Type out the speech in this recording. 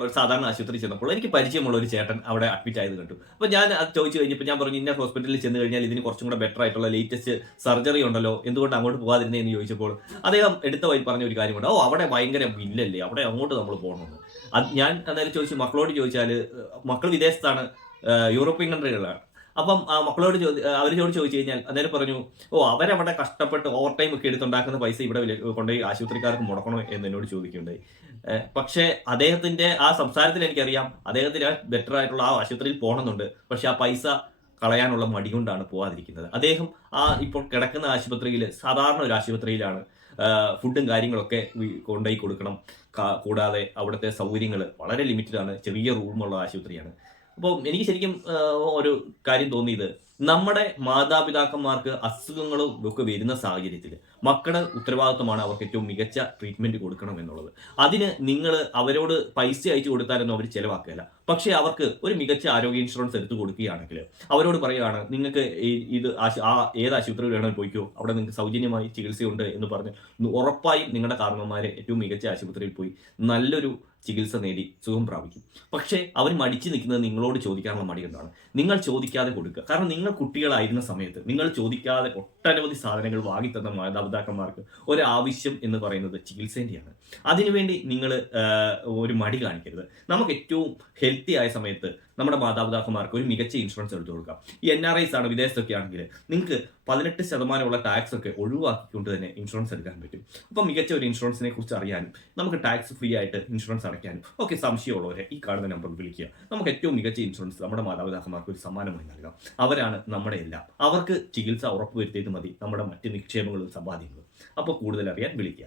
ഒരു സാധാരണ ആശുപത്രി ചെന്നപ്പോൾ എനിക്ക് പരിചയമുള്ള ഒരു ചേട്ടൻ അവിടെ അഡ്മിറ്റ് ആയത് കണ്ടു. അപ്പോൾ ഞാൻ അത് ചോദിച്ചു കഴിഞ്ഞപ്പോൾ ഞാൻ പറഞ്ഞു ഇന്ന ഹോസ്പിറ്റലിൽ ചെന്ന് കഴിഞ്ഞാൽ ഇതിന് കുറച്ചും കൂടെ ബെറ്റർ ആയിട്ടുള്ള ലേറ്റസ്റ്റ് സർജറി ഉണ്ടല്ലോ എന്തുകൊണ്ട് അങ്ങോട്ട് പോകാതിരുന്നേ? എന്ന് ചോദിച്ചപ്പോൾ അദ്ദേഹം എടുത്ത വഴി പറഞ്ഞ ഒരു കാര്യമുണ്ട് ഓ അവിടെ ഭയങ്കര ബില്ലല്ലേ അവിടെ അങ്ങോട്ട് നമ്മൾ പോകണമെന്ന് അത് ഞാൻ എന്തായാലും ചോദിച്ചു മക്കളോട് ചോദിച്ചാൽ മക്കൾ വിദേശത്താണ് യൂറോപ്യൻ കൺട്രികളാണ് അപ്പം ആ മക്കളോട് ചോദി അവരോട് ചോദിച്ചു കഴിഞ്ഞാൽ അന്നേരം പറഞ്ഞു ഓ അവരവിടെ കഷ്ടപ്പെട്ട് ഓവർ ടൈം ഒക്കെ എടുത്തുണ്ടാക്കുന്ന പൈസ ഇവിടെ കൊണ്ടുപോയി ആശുപത്രിക്കാർക്ക് മുടക്കണോ? എന്ന് എന്നോട് ചോദിക്കുന്നുണ്ടായി പക്ഷേ അദ്ദേഹത്തിന്റെ ആ സംസാരത്തിൽ എനിക്കറിയാം അദ്ദേഹത്തിന് ബെറ്റർ ആയിട്ടുള്ള ആ ആശുപത്രിയിൽ പോകണമെന്നുണ്ട്. പക്ഷെ ആ പൈസ കളയാനുള്ള മടി കൊണ്ടാണ് പോകാതിരിക്കുന്നത് അദ്ദേഹം ആ ഇപ്പോൾ കിടക്കുന്ന ആശുപത്രിയിൽ സാധാരണ ഒരു ആശുപത്രിയിലാണ് ഫുഡും കാര്യങ്ങളൊക്കെ കൊണ്ടുപോയി കൊടുക്കണം. കൂടാതെ അവിടുത്തെ സൗകര്യങ്ങൾ വളരെ ലിമിറ്റഡ് ആണ്. ചെറിയ റൂമുള്ള ആശുപത്രിയാണ്. അപ്പോൾ എനിക്ക് ശരിക്കും ഒരു കാര്യം തോന്നിയത് നമ്മുടെ മാതാപിതാക്കന്മാർക്ക് അസുഖങ്ങളും ഒക്കെ വരുന്ന സാഹചര്യത്തിൽ മക്കളുടെ ഉത്തരവാദിത്വമാണ് അവർക്ക് ഏറ്റവും മികച്ച ട്രീറ്റ്മെന്റ് കൊടുക്കണം എന്നുള്ളത് അതിന് നിങ്ങൾ അവരോട് പൈസ അയച്ചു കൊടുത്താലൊന്നും അവർ ചിലവാക്കുകയില്ല. പക്ഷേ അവർക്ക് ഒരു മികച്ച ആരോഗ്യ ഇൻഷുറൻസ് എടുത്തു കൊടുക്കുകയാണെങ്കിൽ അവരോട് പറയുകയാണ് നിങ്ങൾക്ക് ഇത് ആ ഏത് ആശുപത്രി വേണമെങ്കിൽ പോയിക്കോ അവിടെ നിങ്ങൾക്ക് സൗജന്യമായി ചികിത്സയുണ്ട് എന്ന് പറഞ്ഞ് ഉറപ്പായും നിങ്ങളുടെ കാരണവന്മാരെ ഏറ്റവും മികച്ച ആശുപത്രിയിൽ പോയി നല്ലൊരു ചികിത്സ നേടി സുഖം പ്രാപിക്കും. പക്ഷേ അവർ മടിച്ചു നിൽക്കുന്നത് നിങ്ങളോട് ചോദിക്കാനുള്ള മടി കൊണ്ടാണ്. നിങ്ങൾ ചോദിക്കാതെ കൊടുക്കുക. കാരണം നിങ്ങൾ കുട്ടികളായിരുന്ന സമയത്ത് നിങ്ങൾ ചോദിക്കാതെ ഒട്ടനവധി സാധനങ്ങൾ വാങ്ങിത്തന്ന മാതാപിതാക്കന്മാർക്ക് ഒരാവശ്യം എന്ന് പറയുന്നത് ചികിത്സേന്റെയാണ്. അതിനുവേണ്ടി നിങ്ങൾ ഒരു മടി കാണിക്കരുത്. നമുക്ക് ഏറ്റവും ഹെൽത്തി ആയ സമയത്ത് നമ്മുടെ മാതാപിതാക്കന്മാർക്ക് ഒരു മികച്ച ഇൻഷുറൻസ് എടുത്തു കൊടുക്കാം. ഈ എൻ ആർ ഐസ് ആണ് വിദേശത്തൊക്കെ ആണെങ്കിൽ നിങ്ങൾക്ക് പതിനെട്ട് ശതമാനമുള്ള ടാക്സ് ഒക്കെ ഒഴിവാക്കിക്കൊണ്ട് തന്നെ ഇൻഷുറൻസ് എടുക്കാൻ പറ്റും. അപ്പം മികച്ച ഒരു ഇൻഷുറൻസിനെ കുറിച്ച് അറിയാനും നമുക്ക് ടാക്സ് ഫ്രീ ആയിട്ട് ഇൻഷുറൻസ് അടയ്ക്കാനും ഒക്കെ സംശയമുള്ളവരെ ഈ കാണുന്ന നമ്പറിൽ വിളിക്കുക. നമുക്ക് ഏറ്റവും മികച്ച ഇൻഷുറൻസ് നമ്മുടെ മാതാപിതാക്കന്മാർക്ക് ഒരു സമ്മാനമായി നൽകാം. അവരാണ് നമ്മുടെ എല്ലാം. അവർക്ക് ചികിത്സ ഉറപ്പുവരുത്തിയത് മതി നമ്മുടെ മറ്റ് നിക്ഷേപങ്ങളും സമ്പാദ്യങ്ങളും. അപ്പോൾ കൂടുതൽ അറിയാൻ വിളിക്കുക.